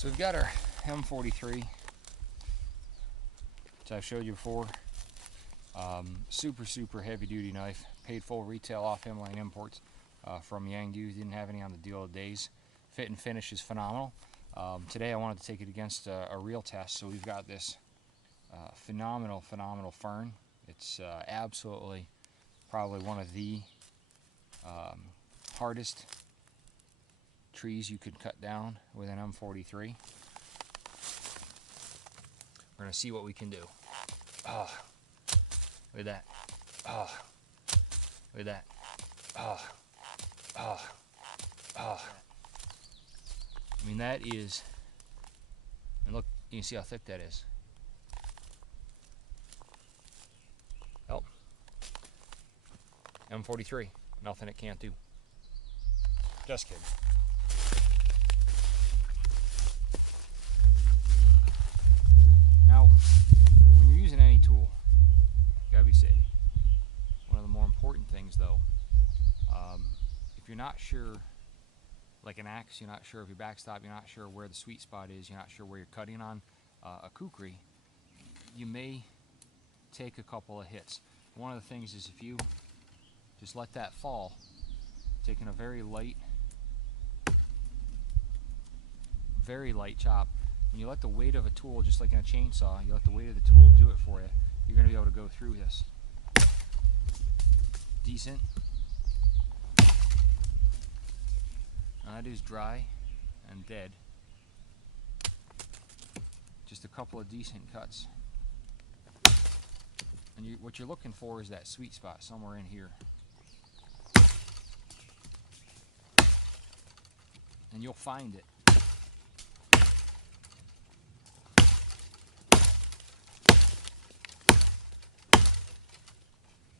So we've got our M43, which I've showed you before. Super heavy duty knife. Paid full retail off Himalayan imports from Yangdu. Didn't have any on the deal of days. Fit and finish is phenomenal. Today I wanted to take it against a real test. So we've got this phenomenal fern. It's absolutely probably one of the hardest trees you could cut down with an M43. We're going to see what we can do. Oh, look at that. Oh, look at that. Oh, oh, oh. I mean, that is, and look, you can see how thick that is. Oh, M43, nothing it can't do. Just kidding. Now, when you're using any tool, you gotta be safe. One of the more important things, though, if you're not sure, like an axe, you're not sure of your backstop, you're not sure where the sweet spot is, you're not sure where you're cutting on a kukri, you may take a couple of hits. One of the things is if you just let that fall, taking a very light chop, when you let the weight of a tool, just like in a chainsaw, you let the weight of the tool do it for you, you're going to be able to go through this decent. Now that is dry and dead. Just a couple of decent cuts. And what you're looking for is that sweet spot somewhere in here. And you'll find it.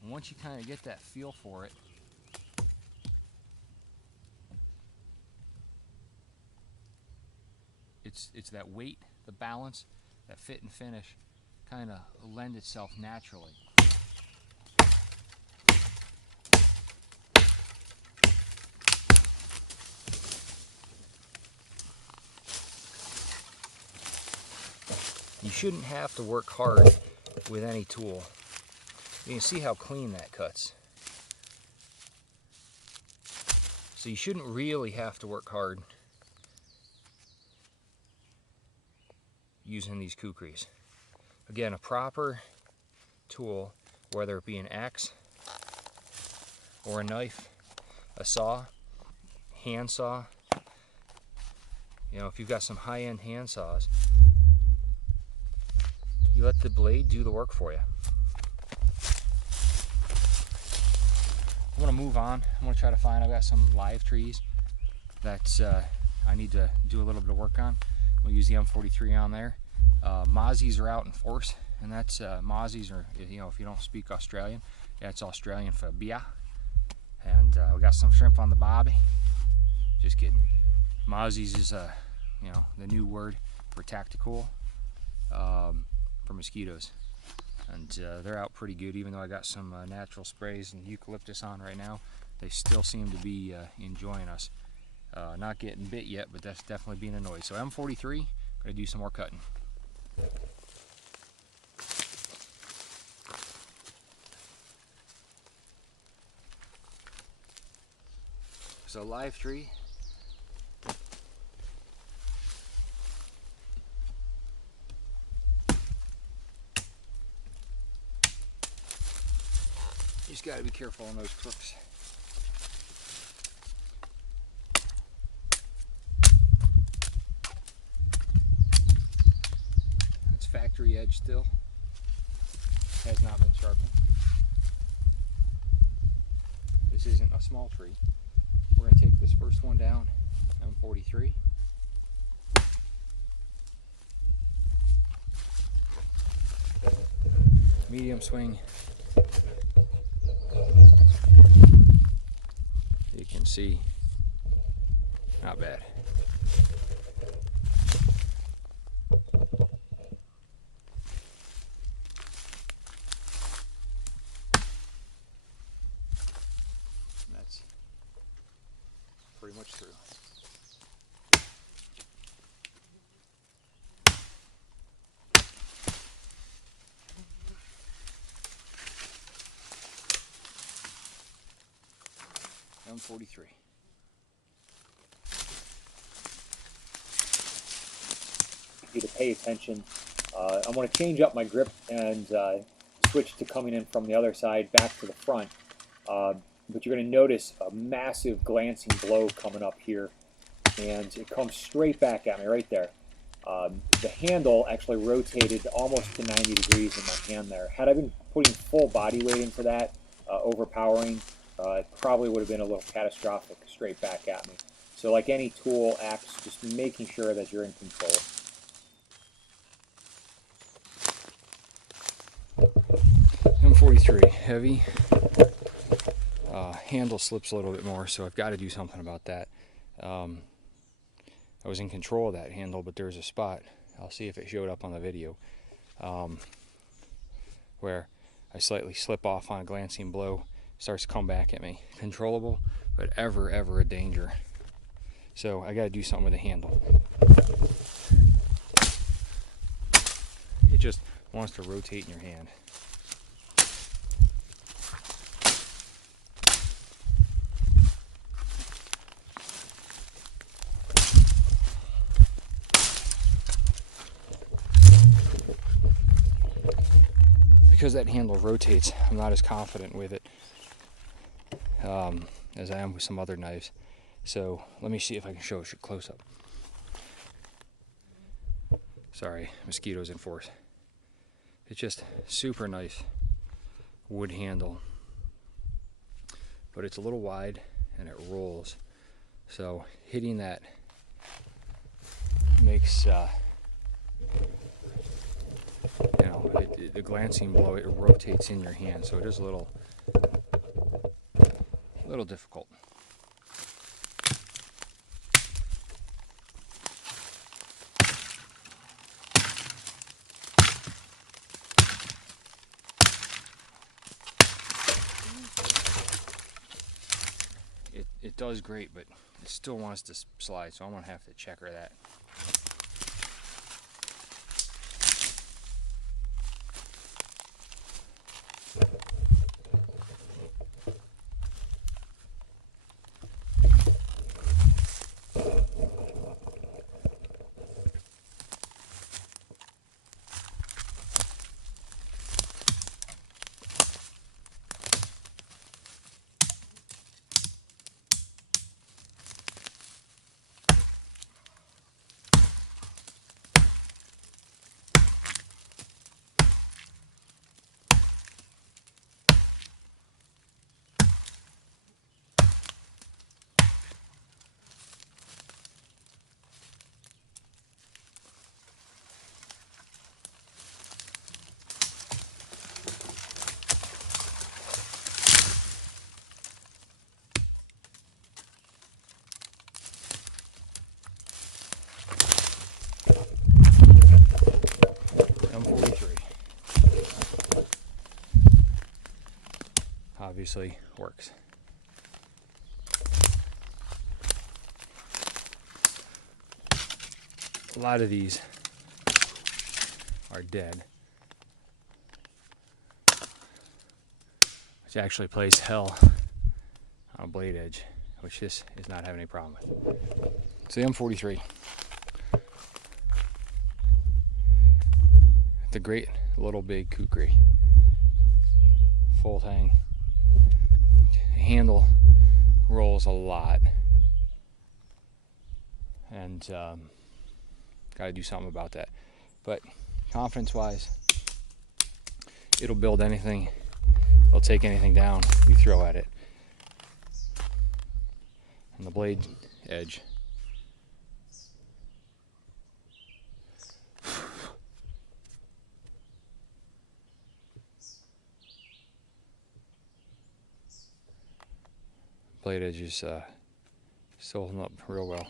And once you kind of get that feel for it, it's that weight, the balance, that fit and finish kind of lend itself naturally. You shouldn't have to work hard with any tool. You can see how clean that cuts. So you shouldn't really have to work hard using these kukris. Again, a proper tool, whether it be an axe or a knife, a saw, hand saw. You know, if you've got some high-end hand saws, you let the blade do the work for you. I'm going to move on. I'm going to try to find, I've got some live trees that I need to do a little bit of work on. We'll use the M43 on there. Mozzies are out in force, and that's mozzies are, you know, if you don't speak Australian, that's Australian for bia. And we got some shrimp on the bobby. Just kidding. Mozzies is you know, the new word for tactical for mosquitoes, and they're out pretty good. Even though I got some natural sprays and eucalyptus on right now, they still seem to be enjoying us. Not getting bit yet, but that's definitely being annoyed. So M43, gonna do some more cutting. So live tree. You just gotta be careful on those crooks. It's factory edge still. Has not been sharpened. This isn't a small tree. We're going to take this first one down, M43. Medium swing. You can see, not bad. That's pretty much through. M43. You to pay attention. I'm going to change up my grip and switch to coming in from the other side back to the front. But you're going to notice a massive glancing blow coming up here, and it comes straight back at me right there. The handle actually rotated almost to 90 degrees in my hand there. Had I been putting full body weight into that, overpowering, it probably would have been a little catastrophic straight back at me. So like any tool axe, just making sure that you're in control. M43, heavy. Handle slips a little bit more, so I've got to do something about that. I was in control of that handle, but there's a spot, I'll see if it showed up on the video, where I slightly slip off on a glancing blow, starts to come back at me. Controllable, but ever a danger. So I got to do something with the handle. It just wants to rotate in your hand. Because that handle rotates, I'm not as confident with it as I am with some other knives. So let me see if I can show it close up. Sorry, mosquitoes in force. It's just super nice wood handle, but it's a little wide and it rolls. So hitting that makes the glancing blow, it rotates in your hand, so it is a little difficult. It does great, but it still wants to slide, so I'm gonna have to checker that. M43 obviously works. A lot of these are dead, which actually plays hell on a blade edge, which this is not having any problem with. So the M43, the great little big kukri, full tang. Handle rolls a lot, and got to do something about that. But confidence wise, it'll build anything, it'll take anything down you throw at it. And the blade edge, is still holding up real well.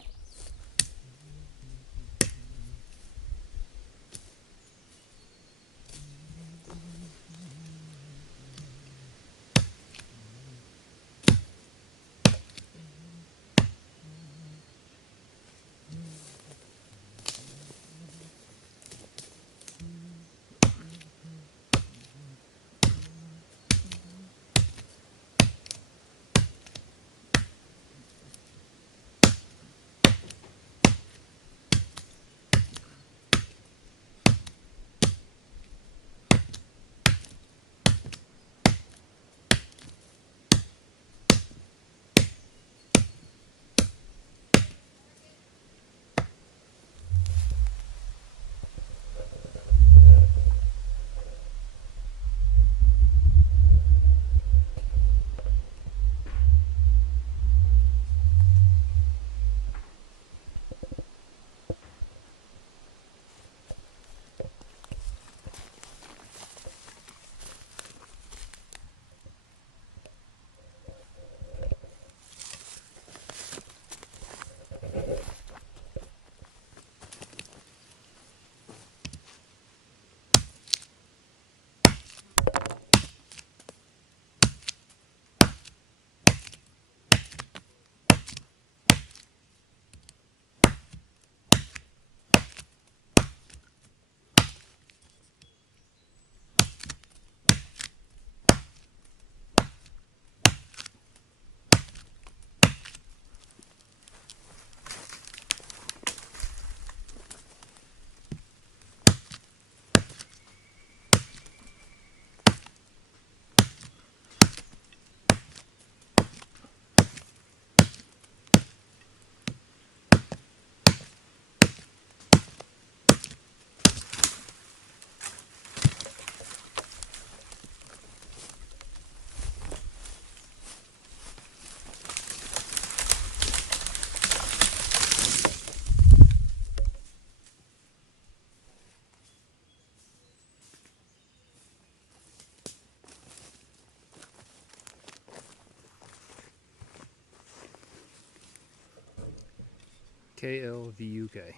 Klvuk.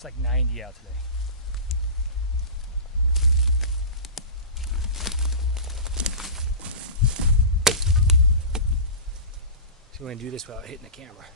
It's like 90 out today. So we're going to do this without hitting the camera.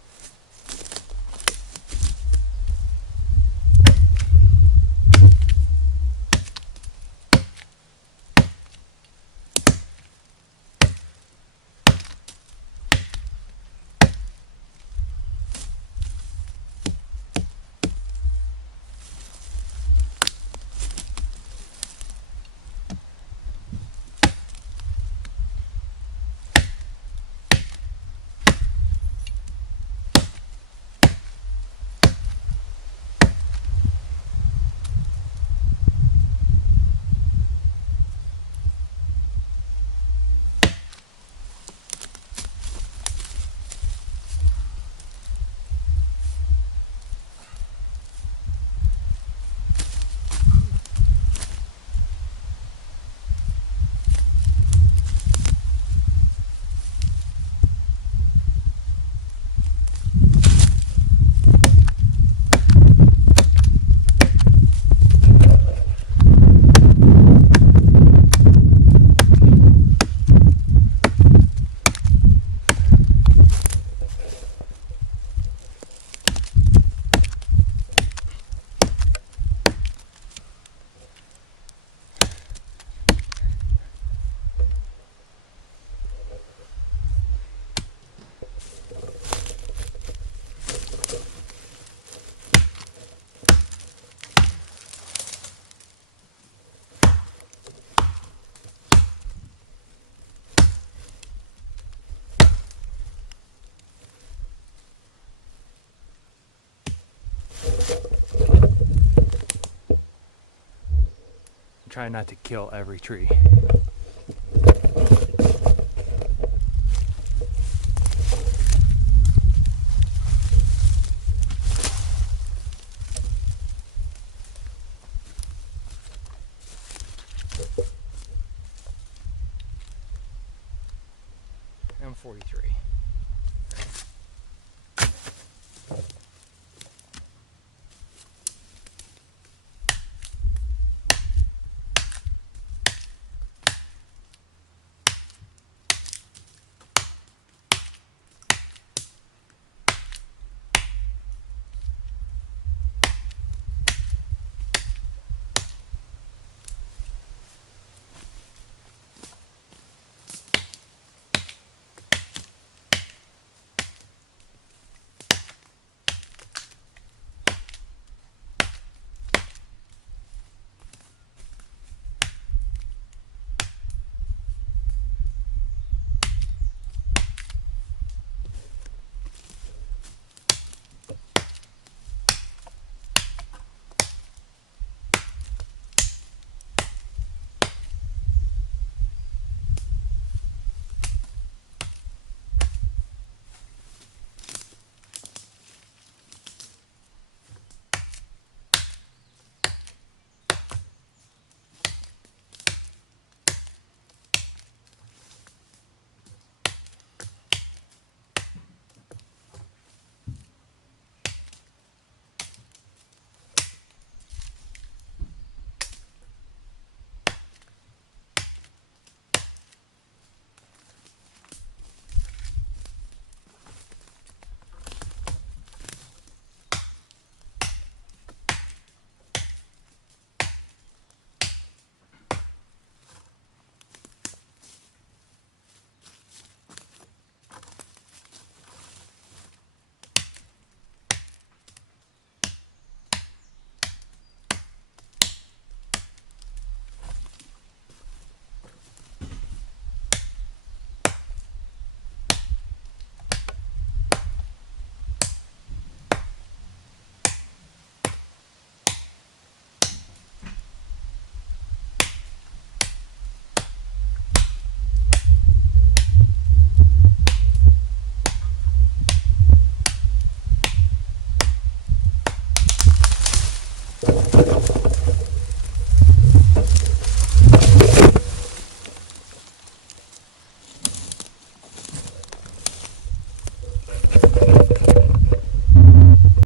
Try not to kill every tree. M43.